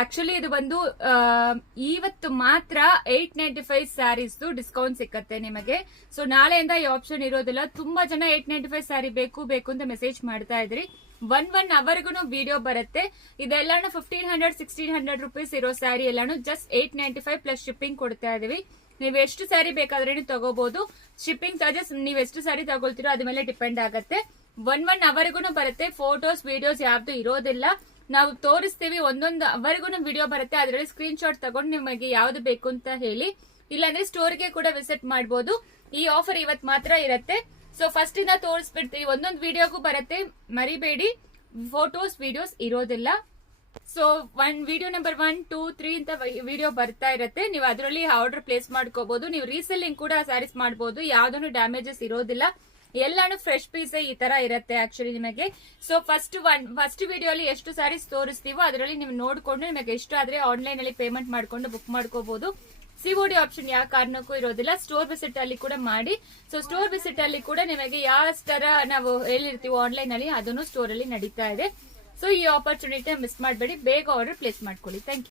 Actually ಇದು ಬಂದು ಇವತ್ತು ಮಾತ್ರ 895 ಸ್ಯಾರೀಸ್ ಡಿಸ್ಕೌಂಟ್ ಸಿಕ್ಕತ್ತೆ ನಿಮಗೆ. ಸೊ ನಾಳೆಯಿಂದ ಈ ಆಪ್ಷನ್ ಇರೋದಿಲ್ಲ. ತುಂಬಾ ಜನ 895 ಸ್ಯಾರಿ ಬೇಕು ಅಂತ ಮೆಸೇಜ್ ಮಾಡ್ತಾ ಇದ್ರಿ. 1 ಅವರ್ಗು ವಿಡಿಯೋ ಬರುತ್ತೆ. ಇದೆಲ್ಲಾನು 1500 1600 ರುಪೀಸ್ ಇರೋ ಸ್ಯಾರಿ ಎಲ್ಲಾನು ಜಸ್ಟ್ 895 ಪ್ಲಸ್ ಶಿಪ್ಪಿಂಗ್ ಕೊಡ್ತಾ ಇದೀವಿ. ನೀವು ಎಷ್ಟು ಸ್ಯಾರಿ ಬೇಕಾದ್ರೂ ತಗೋಬಹುದು. ಶಿಪ್ಪಿಂಗ್ ಚಾರ್ಜಸ್ ನೀವು ಎಷ್ಟು ಸ್ಯಾರಿ ತಗೊಳ್ತೀರೋ ಅದ್ರ ಮೇಲೆ ಡಿಪೆಂಡ್ ಆಗುತ್ತೆ. 1 ಅವರ್ಗು ಬರುತ್ತೆ. ಫೋಟೋಸ್ ವಿಡಿಯೋಸ್ ಯಾವ್ದು ಇರೋದಿಲ್ಲ. ನಾವು ತೋರಿಸ್ತೀವಿ. ಒಂದೊಂದು ಅವರ್ಗು ವಿಡಿಯೋ ಬರುತ್ತೆ. ಅದರಲ್ಲಿ ಸ್ಕ್ರೀನ್ ಶಾಟ್ ತಗೊಂಡು ನಿಮಗೆ ಯಾವ್ದು ಬೇಕು ಅಂತ ಹೇಳಿ, ಇಲ್ಲಾಂದ್ರೆ ಸ್ಟೋರ್ಗೆ ಕೂಡ ವಿಸಿಟ್ ಮಾಡಬಹುದು. ಈ ಆಫರ್ ಇವತ್ ಮಾತ್ರ ಇರುತ್ತೆ. ಸೊ ಫಸ್ಟ್ ಇಂದ ತೋರಿಸ್ಬಿಡ್ತೀವಿ. ಒಂದೊಂದು ವಿಡಿಯೋಗೂ ಬರುತ್ತೆ, ಮರಿಬೇಡಿ. ಫೋಟೋಸ್ ವಿಡಿಯೋಸ್ ಇರೋದಿಲ್ಲ. ಸೊ ವಿಡಿಯೋ ನಂಬರ್ 1 2 3 ಅಂತ ವಿಡಿಯೋ ಬರ್ತಾ ಇರುತ್ತೆ. ನೀವು ಅದರಲ್ಲಿ ಆರ್ಡರ್ ಪ್ಲೇಸ್ ಮಾಡ್ಕೋಬಹುದು. ನೀವು ರೀಸೆಲ್ಲಿಂಗ್ ಕೂಡ ಸ್ಯಾರೀಸ್ ಮಾಡಬಹುದು. ಯಾವ್ದನ್ನು ಡ್ಯಾಮೇಜಸ್ ಇರೋದಿಲ್ಲ. ಎಲ್ಲಾನು ಫ್ರೆಶ್ ಪೀಸ್ ಈ ತರ ಇರುತ್ತೆ ಆಕ್ಚುಲಿ ನಿಮಗೆ. ಸೊ ಫಸ್ಟ್ ವಿಡಿಯೋ ಅಲ್ಲಿ ಎಷ್ಟು ಸ್ಯಾರೀಸ್ ತೋರಿಸ್ತೀವೋ ಅದರಲ್ಲಿ ನೀವು ನೋಡ್ಕೊಂಡು ನಿಮಗೆ ಇಷ್ಟ ಆದ್ರೆ ಆನ್ಲೈನ್ ಅಲ್ಲಿ ಪೇಮೆಂಟ್ ಮಾಡ್ಕೊಂಡು ಬುಕ್ ಮಾಡ್ಕೋಬಹುದು. ಸಿಒಡಿ ಆಪ್ಷನ್ ಯಾವ ಕಾರಣಕ್ಕೂ ಇರೋದಿಲ್ಲ. ಸ್ಟೋರ್ ವಿಸಿಟ್ ಅಲ್ಲಿ ಕೂಡ ಮಾಡಿ. ಸೊ ಸ್ಟೋರ್ ವಿಸಿಟ್ ಅಲ್ಲಿ ಕೂಡ ನಿಮಗೆ ಯಾವ ತರ ನಾವು ಹೇಳಿರ್ತೀವೋ ಆನ್ಲೈನ್ ಅಲ್ಲಿ ಅದನ್ನು ಸ್ಟೋರ್ ಅಲ್ಲಿ ನಡೀತಾ ಇದೆ. ಸೊ ಈ ಆಪರ್ಚುನಿಟಿ ಮಿಸ್ ಮಾಡಬೇಡಿ. ಬೇಗ ಆರ್ಡರ್ ಪ್ಲೇಸ್ ಮಾಡ್ಕೊಳ್ಳಿ. Thank you.